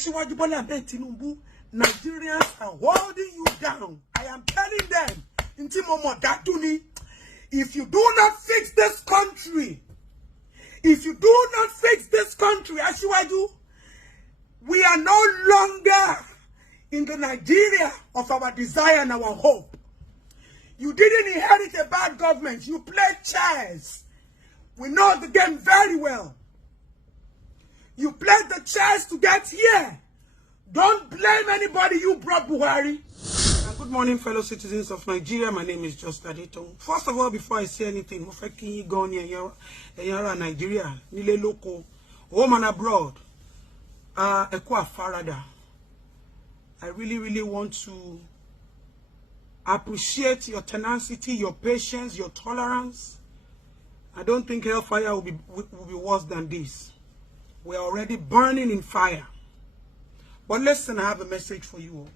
Asiwaju Bola Ahmed Tinubu, Nigerians are holding you down. I am telling them, Inti Momo Datuni, if you do not fix this country, Asiwaju, we are no longer in the Nigeria of our desire and our hope. You didn't inherit a bad government. You played chess. We know the game very well. You played the chess to get here. Don't blame anybody. You brought Buhari. And good morning, fellow citizens of Nigeria. My name is just ADETOUN. First of all, before I say anything, mo fẹ́ kí gan ni ẹ̀yin Nigeria, nílé lóko, home and abroad. Ẹ kú àfaradà. I really want to appreciate your tenacity, your patience, your tolerance. I don't think hellfire will be worse than this. We are already burning in fire. But listen, I have a message for you all.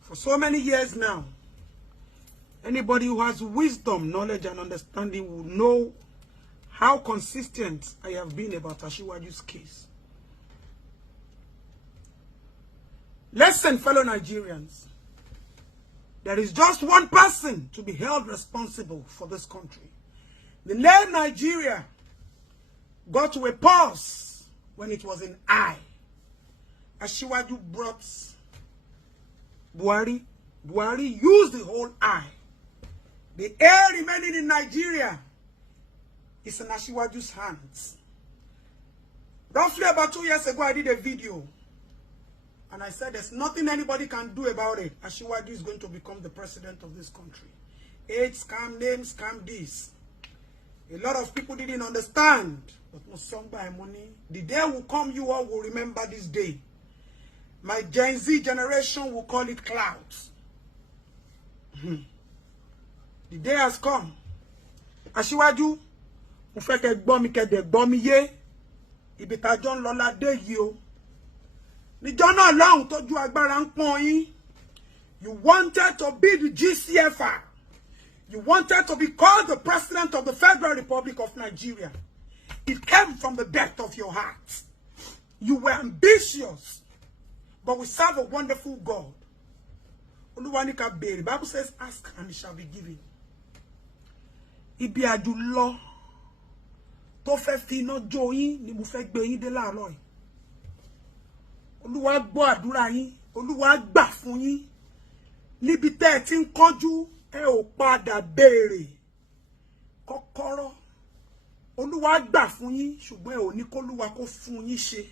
For so many years now, anybody who has wisdom, knowledge, and understanding will know how consistent I have been about Asiwaju's case. Listen, fellow Nigerians. There is just one person to be held responsible for this country. The name Nigeria got to a pause when it was in I. Asiwaju brought Buhari. Buhari used the whole I. The air remaining in Nigeria is in Asiwaju's hands. Roughly about 2 years ago, I did a video. And I said, there's nothing anybody can do about it. Asiwaju is going to become the president of this country. Age, scam, name, scam, this. A lot of people didn't understand. But no song by money. The day will come, you all will remember this day. My Gen Z generation will call it clouds. The day has come. Asiwaju, mo fẹ́ kẹ́ gbọ́ mi kẹ́dẹ̀ gbọ́ mi yé. Ibi tá jọ ń lọ la dé yìí o. Níjọ́ náà lọ́hùn tójú agbára ń pọ́n yín. You wanted to be the GCFR. You wanted to be called the President of the Federal Republic of Nigeria. It came from the depth of your heart. You were ambitious, but we serve a wonderful God. The Bible says, ask and it shall be given. Ibi àjùlọ tó fẹ́ fi iná jó yín ni mo fẹ́ gbé yín dé láàárọ̀ yìí. Olúwa gbọ́ àdúrà yín, Olúwa gbà fún yín. Níbi tẹ́ ẹ ti ń kánjú, ẹ ò padà béèrè kọ́kọ́rọ́. Olúwa gbà fún yín, ṣùgbọ́n ẹ ò ní k'Olúwa kó fún yín ṣe.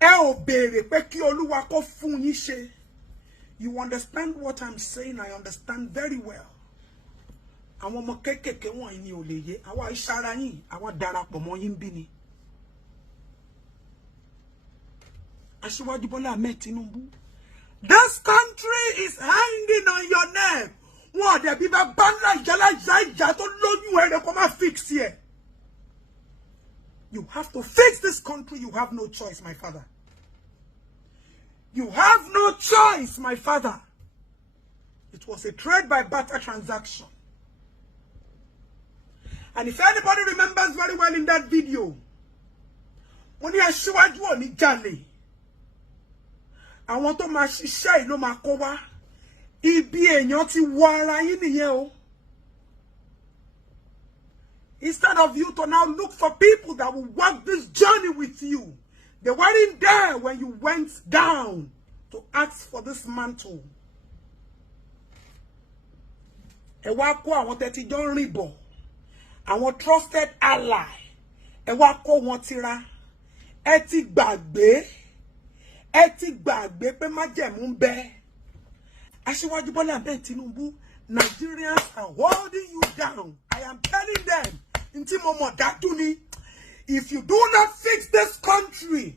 Ẹ ò béèrè pé kí Olúwa kó fún yín ṣe. You understand what I'm saying? I understand very well. Àwọn ọmọ kékèké wọ̀nyí ni ò lè yé. Àwa ìṣara yín, àwa darapọ̀ mọ́ yín bí ni. Asiwaju Bola Ahmed Tinubu. This country is hanging on your neck. Wọ́n dẹ̀ bí bá bánlá ìjà tó lóyún ẹ̀rẹ̀ kó má fix here. You have to fix this country. You have no choice, my father. You have no choice, my father. It was a trade by barter transaction. And if anybody remembers very well in that video, when you Asiwaju ò ní jalè, àwọn tó máa ṣiṣẹ́ ló máa kó wá. Ibi èèyàn ti wọ ara yín nìyẹn o. Instead of you to now look for people that will walk this journey with you, they weren't there when you went down to ask for this mantle. Ẹ wá kó àwọn tẹ́tí jọ ń rìn bọ̀, àwọn trusted ally. Ẹ wá kó wọn tira. Ẹ ti gbàgbé pé májẹ̀mú ń bẹ. Asiwaju Bola Ahmed Tinubu, Nigerians are holding you down. I am telling them, Inti Momo Datuni, if you do not fix this country,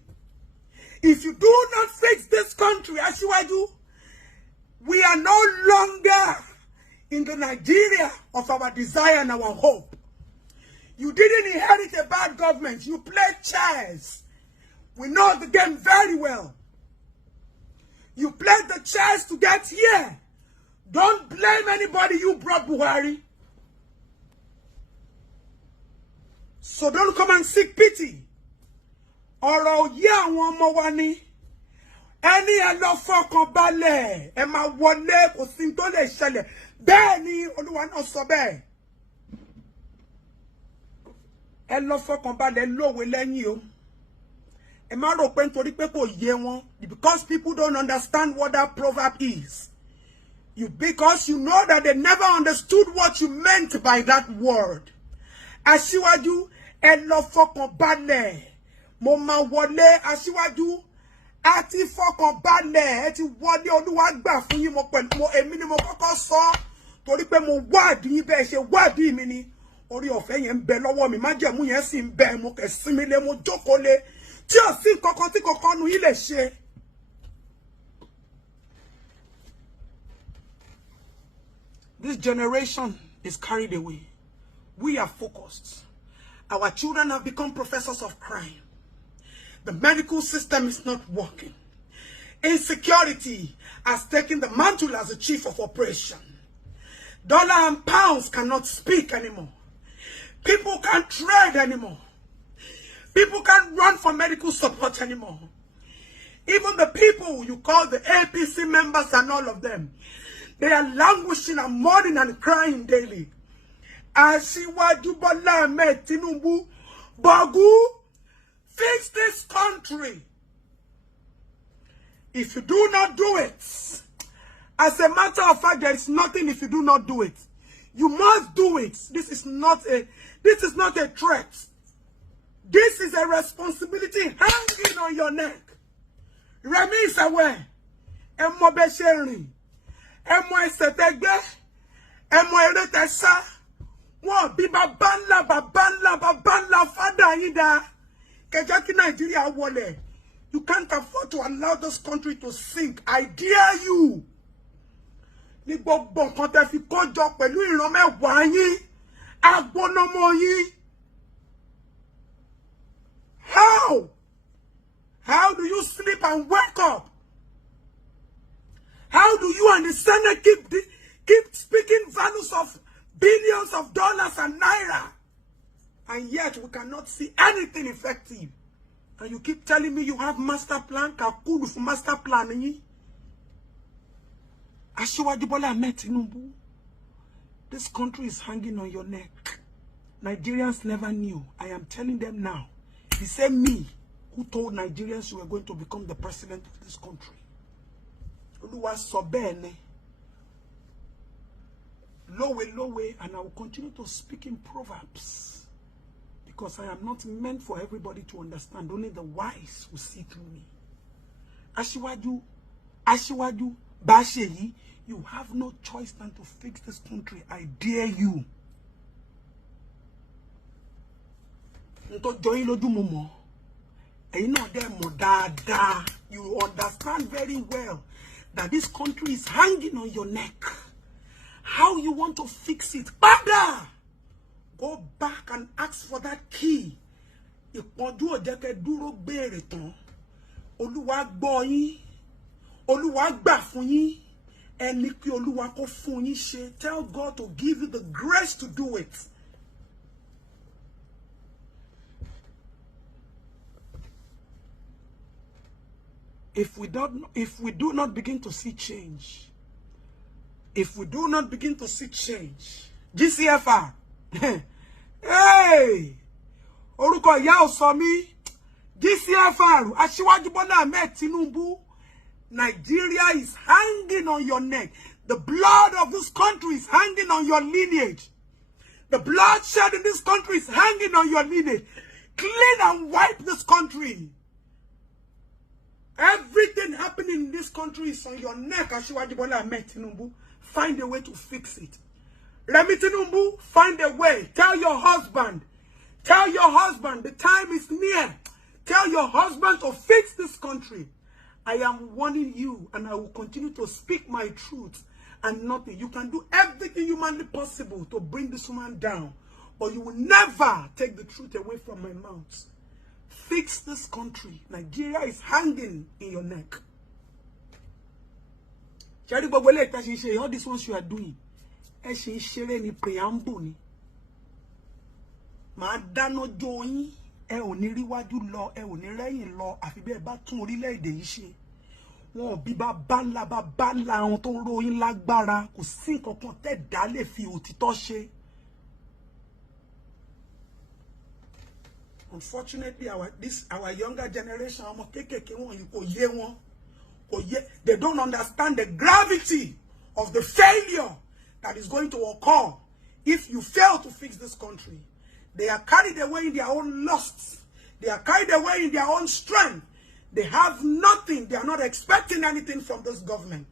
Asiwaju, we are no longer in the Nigeria of our desire and our hope. You didn't inherit a bad government. You played chess. We know the game very well. You played the chess to get here. Don't blame anybody. You brought Buhari. So don't come and seek pity. Ọ̀rọ̀ òye àwọn ọmọ wa ni. Ẹni ẹ lọ fọkàn balẹ̀, ẹ máa wọlé, kò sí tó lè ṣẹlẹ̀. Bẹ́ẹ̀ ni Olúwa náà sọ bẹ́ẹ̀. Ẹ lọ fọkàn balẹ̀ lówe lẹ́yìn o. Ẹ má rò pé nítorí pé kò yé wọn, because people don't understand what that proverb is. Because you know that they never understood what you meant by that word. Aṣíwájú, ẹ lọ fọkàn balẹ̀. Mo máa wọlé, aṣíwájú. A ti fọkàn balẹ̀, ẹ ti wọlé, Olúwa gbà fún yín, èmi ni mo kọ́kọ́ sọ torí pé mo wádìí yín bẹ́ẹ̀ ṣe wádìí mi ni. Orí ọ̀fẹ́ yẹn ń bẹ lọ́wọ́ mi, májẹ̀mú yẹn sì ń bẹ, mo kẹ̀ sinmi lé, mo jókòó lé. Tí ò sí kankan tí kankan nu yín lè ṣe. This generation is carried away. We are focused. Our children have become professors of crime. The medical system is not working. Insecurity has taken the mantle as the chief of operation. Dollar and pounds cannot speak anymore. People can't trade anymore. People can't run for medical support anymore. Even the people you call the APC members and all of them, they are languishing and mourning and crying daily. Aṣíwájú Bọ́lá Ahmed Tinubu, Bogu, fix this country. If you do not do it, as a matter of fact, there is nothing if you do not do it. You must do it. This is not a threat. This is a responsibility hanging on your neck. Remi is aware. Emo be sharing. Emo esetegbe. Emo eretesa. Wọ́n bí babánlá fada yín dá. Kẹjá kí Nigeria wọlé. You can't afford to allow this country to sink. I dare you. Ní gbogbo nǹkan tẹ́ fi kójọ pẹ̀lú ìran mẹ́wàá yín. Agbónámọ́ yín. How do you sleep and wake up? How do you and the Senate keep speaking values of billions of dollars and naira, and yet we cannot see anything effective? And you keep telling me you have master plan, kakulu for master plan. Aṣíwájú Bọ́lá Ahmed Tinubu, this country is hanging on your neck. Nigerians never knew. I am telling them now. The same me who told Nigerians you were going to become the president of this country. Olúwa sọ bẹ́ẹ̀ ni. Lowe, and I will continue to speak in proverbs, because I am not meant for everybody to understand. Only the wise will see through me. Aṣíwájú, Basheyi, you have no choice than to fix this country. I dare you. You understand very well that this country is hanging on your neck. How you want to fix it? Bada! Go back and ask for that key. Ìpọ́njú ò jẹ́ kẹ́ dúró béèrè tán. Olúwa gbọ́ yín. Olúwa gbà fún yín. Ẹni kí Olúwa kó fún yín ṣe. Tell God to give you the grace to do it. If we do not begin to see change, GCFR, hey, orúkọ ìyá ò sọ mí, GCFR, Aṣíwájú Bọ́lá Ahmed Tinubu, Nigeria is hanging on your neck. The blood of this country is hanging on your lineage. The bloodshed in this country is hanging on your lineage. Clean and wipe this country. Everything happening in this country is on your neck, Aṣíwájú Bọ́lá Ahmed Tinubu. Find a way to fix it. Remi Tinubu, find a way. Tell your husband the time is near. Tell your husband to fix this country. I am warning you, and I will continue to speak my truth and nothing. You can do everything humanly possible to bring this woman down, but you will never take the truth away from my mouth. Fix this country. Nigeria is hanging in your neck. All these ones you are doing, ni preamble ni. màá dáná jó yín, ẹ ò ní rí wájú lọ, ẹ ò ní rẹ́yìn lọ, àfi bẹ́ẹ̀ bá tún orílẹ̀-èdè yìí ṣe. Wọn bí bá ńlá àwọn tó ń ro yín lágbára, kò sí nǹkan kan tẹ́ dá lè fi òtítọ́ ṣe. Unfortunately, our younger generation, they don't understand the gravity of the failure that is going to occur if you fail to fix this country. They are carried away in their own lusts. They are carried away in their own strength. They have nothing. They are not expecting anything from this government.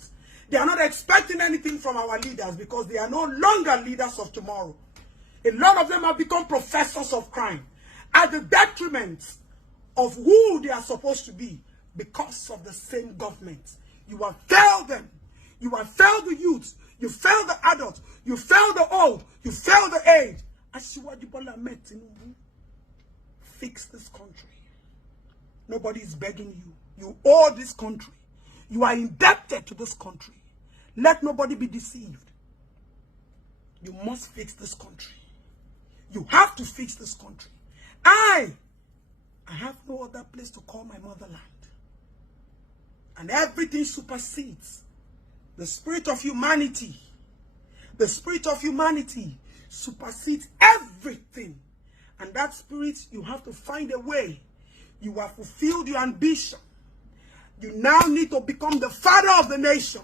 They are not expecting anything from our leaders because they are no longer leaders of tomorrow. A lot of them have become professors of crime at the detriment of who they are supposed to be because of the same government. You have failed them. You have failed the youth. You failed the adults. You failed the old. You failed the aged. Asiwaju Bola Ahmed Tinubu, fix this country. Nobody is begging you. You owe this country. You are indebted to this country. Let nobody be deceived. You must fix this country. You have to fix this country. I have no other place to call my motherland. And everything supersedes. The spirit of humanity. The spirit of humanity supersedes everything. And that spirit, you have to find a way. You have fulfilled your ambition. You now need to become the father of the nation.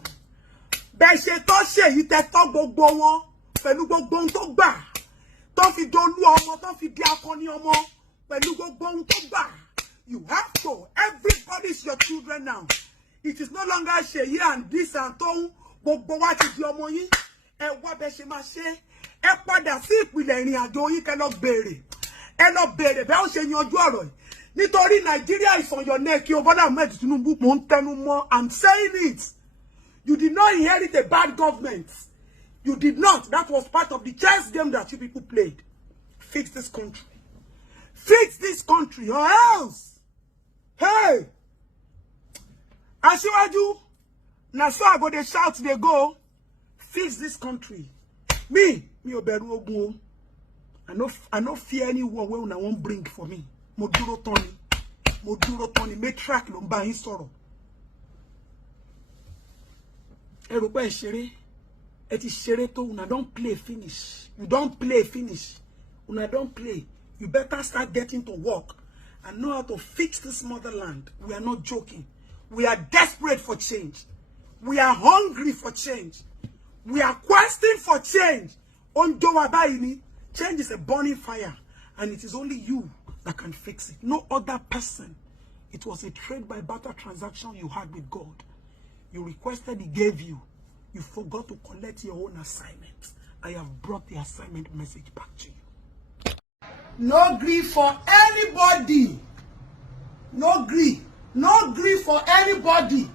You have to. Everybody's your children now. It is no longer Sheyi and this and Toun. Gbogbo wa ti di ọmọ yín. Ẹ wá bẹ́ ṣe máa ṣe. Ẹ padà sí ìpìlẹ̀ ìrìn àjò yín kẹ́ lọ béèrè. Ẹ lọ béèrè bẹ́ ó ṣe yanjú ọ̀rọ̀ yìí. Nítorí Nigeria is on your neck. Yo, Bola Ahmed Tinubu, mo ń tẹnu mọ́. I'm saying it. You did not inherit a bad government. You did not. That was part of the chess game that you people played. Fix this country. Fix this country or else. Hey! Asiwaju, na so I go dey shout, they go. Fix this country. Me oberu ogun o. I no fear any war wey una won't bring for me. Mo dúró tán ni, make track ló ń bá yín sọ̀rọ̀. Ẹ rò pé ẹ ṣeré. Ẹ ti ṣeré tó, una don't play finish. You don't play finish. Una don't play. You better start getting to work and know how to fix this motherland. We are not joking. We are desperate for change. We are hungry for change. We are questing for change. Change is a burning fire, and it is only you that can fix it. No other person. It was a trade by barter transaction you had with God. You requested, He gave you. You forgot to collect your own assignment. I have brought the assignment message back to you. No grief for anybody. No grief. No grief for anybody.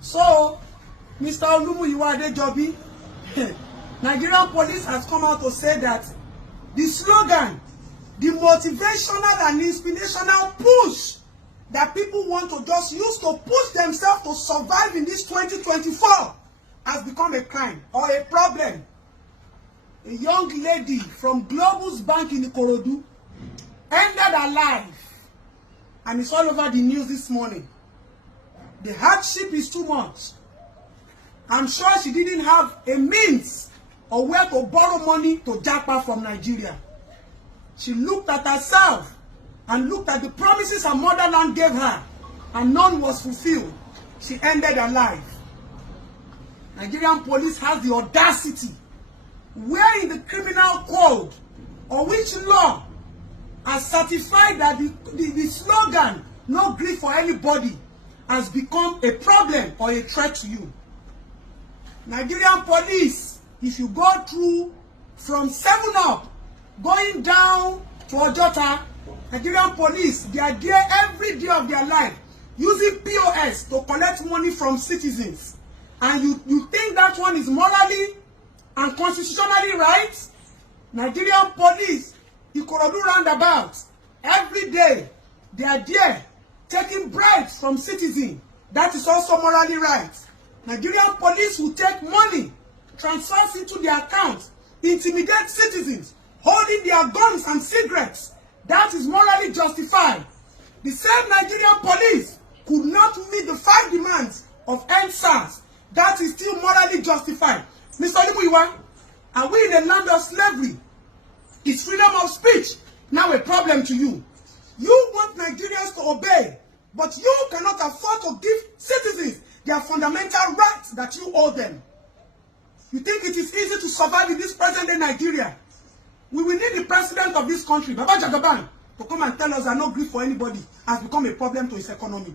So, Mr. Olumuyiwa Adejobi, Nigerian police has come out to say that the slogan, the motivational and inspirational push that people want to just use to push themselves to survive in this 2024 has become a crime or a problem. A young lady from Globus Bank in Ikorodu ended her life, and it's all over the news this morning. The hardship is too much. I'm sure she didn't have a means or where to borrow money to japa from Nigeria. She looked at herself and looked at the promises her motherland gave her, and none was fulfilled. She ended her life. Nigerian police has the audacity, where in the criminal code or which law has certified that the slogan, no grief for anybody, has become a problem or a threat to you. Nigerian police, if you go through from 7 Up, going down to Ojota, Nigerian police, they are there every day of their life using POS to collect money from citizens. And you think that one is morally and constitutionally right? Nigerian police, Ikorodu roundabout, every day they are there taking bribes from citizens. That is also morally right. Nigerian police will take money, transfers into their accounts, intimidate citizens, holding their guns and cigarettes, that is morally justified. The same Nigerian police could not meet the 5 demands of NSAS. That is still morally justified. Mr. Limuyiwa, are we in a land of slavery? Is freedom of speech now a problem to you? You want Nigerians to obey, but you cannot afford to give citizens their fundamental rights that you owe them. You think it is easy to survive in this present-day Nigeria? We will need the president of this country, Baba Jagaban, to come and tell us that no grief for anybody has become a problem to its economy.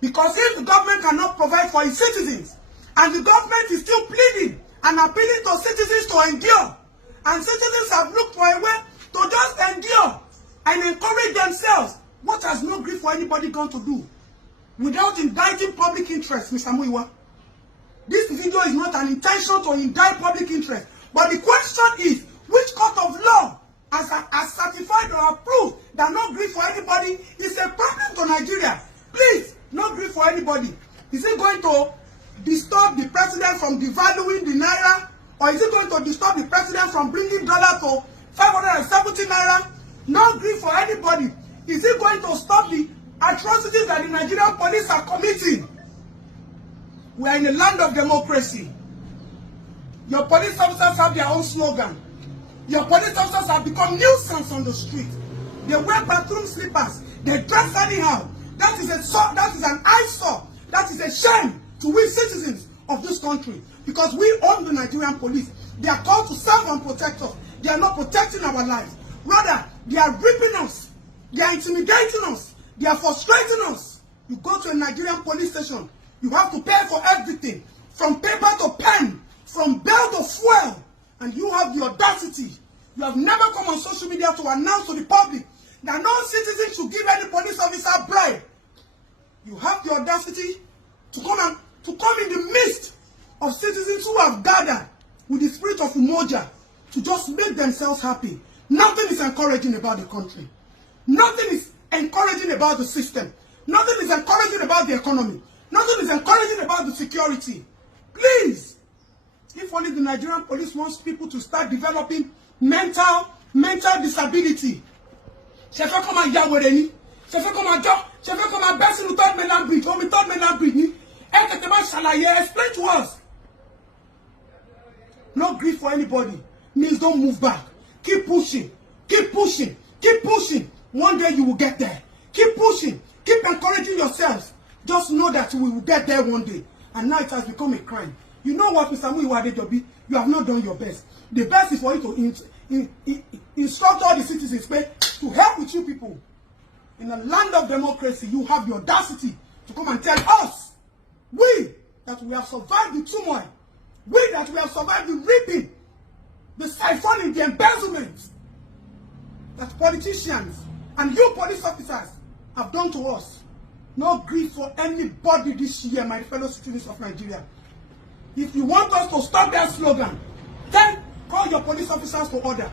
Because if the government cannot provide for its citizens, and the government is still pleading and appealing to citizens to endure, and citizens have looked for a way to just endure and encourage themselves, what has no grief for anybody going to do? Without indicting public interest, Mr. Muyiwa. This video is not an intention to indict public interest, but the question is, which court of law has certified or approved that no grief for anybody is a problem to Nigeria? Please, no grief for anybody. Is it going to disturb the president from devaluing the naira? Or is it going to disturb the president from bringing dollar to 570 naira? No grief for anybody. Is it going to stop the atrocities that the Nigerian police are committing? We are in a land of democracy. Your police officers have their own slogan. Your police officers have become nuisance on the street. They wear bathroom slippers. They dress anyhow. That is an eyesore. That is a shame to we citizens of this country. Because we own the Nigerian police. They are called to serve and protect us. They are not protecting our lives. Rather, they are ripping us. They are intimidating us. They are frustrating us. You go to a Nigerian police station, you have to pay for everything. From paper to pen. From bell to fuel. And you have the audacity. You have never come on social media to announce to the public that no citizen should give any police officer bribe. You have the audacity to come in the midst of citizens who have gathered with the spirit of umoja to just make themselves happy. Nothing is encouraging about the country. Nothing is encouraging about the system. Nothing is encouraging about the economy. Nothing is encouraging about the security. Please, if only the Nigerian police wants people to start developing mental disability. She fẹ́ come and yawere ni. She fẹ́ come and jump. She fẹ́ come and best in the third mainland bridge. Or the third mainland bridge ni. Explain to us. No grief for anybody. Means don't move back. Keep pushing. Keep pushing. Keep pushing. One day you will get there. Keep pushing. Keep encouraging yourselves. Just know that we will get there one day. And now it has become a crime. You know what, Mr. Muyiwa Adejobi? You have not done your best. The best is for you to instruct all the citizens to help with you people. In a land of democracy, you have the audacity to come and tell us, that we have survived the turmoil, that we have survived the ripping, the siphoning, the embezzlement that politicians and you police officers have done to us. No grief for anybody this year, my fellow citizens of Nigeria. If you want us to stop that slogan, then call your police officers to order.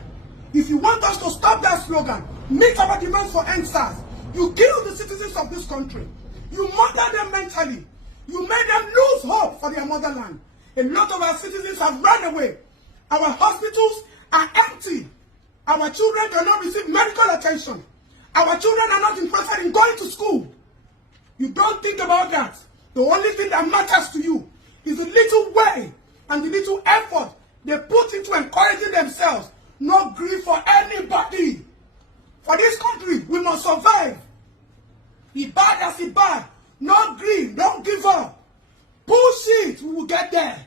If you want us to stop that slogan, meet our demands for NSAS. You kill the citizens of this country. You murder them mentally. You made them lose hope for their motherland. A lot of our citizens have run away. Our hospitals are empty. Our children cannot receive medical attention. Our children are not interested in going to school. You don't think about that. The only thing that matters to you is the little way and the little effort they put into encouraging themselves. No grief for anybody. For this country, we must survive. Be bad as it bad. No grief. Don't give up. Push it. We will get there.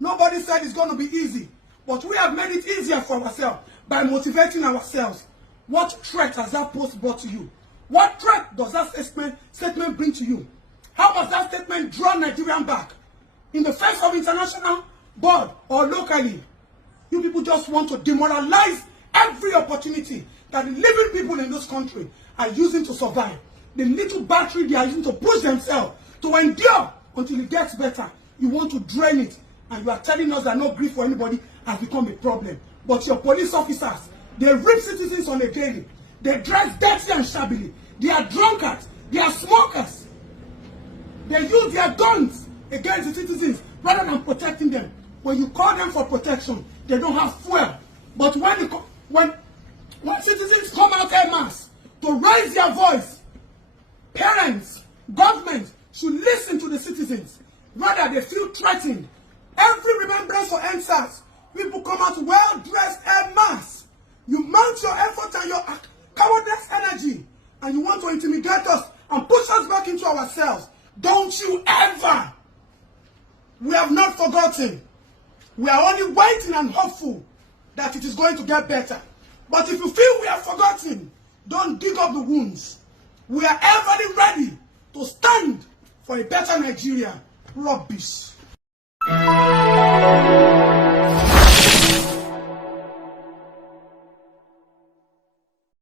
Nobody said it's going to be easy. But we have made it easier for ourselves by motivating ourselves. What threat has that post brought to you? What threat does that statement bring to you? How does that statement draw Nigerian back? In the face of international board or locally? You people just want to demoralize every opportunity that the living people in this country are using to survive. The little battery they are using to push themselves, to endure until it gets better. You want to drain it. And you are telling us that no grief for anybody has become a problem. But your police officers, they rape citizens on a daily. They dress dirty and shabbily. They are drunkards. They are smokers. They use their guns against the citizens rather than protecting them. When you call them for protection, they don't have fuel. But when When citizens come out en masse to raise their voice, parents, government should listen to the citizens. Rather, they feel threatened. Every remembrance for NSAS, people come out well-dressed en masse. You mount your effort and your cowardness energy, and you want to intimidate us and push us back into ourselves. Don't you ever! We have not forgotten. We are only waiting and hopeful that it is going to get better. But if you feel we have forgotten, don't dig up the wounds. We are ever ready to stand for a better Nigeria. Rubbish.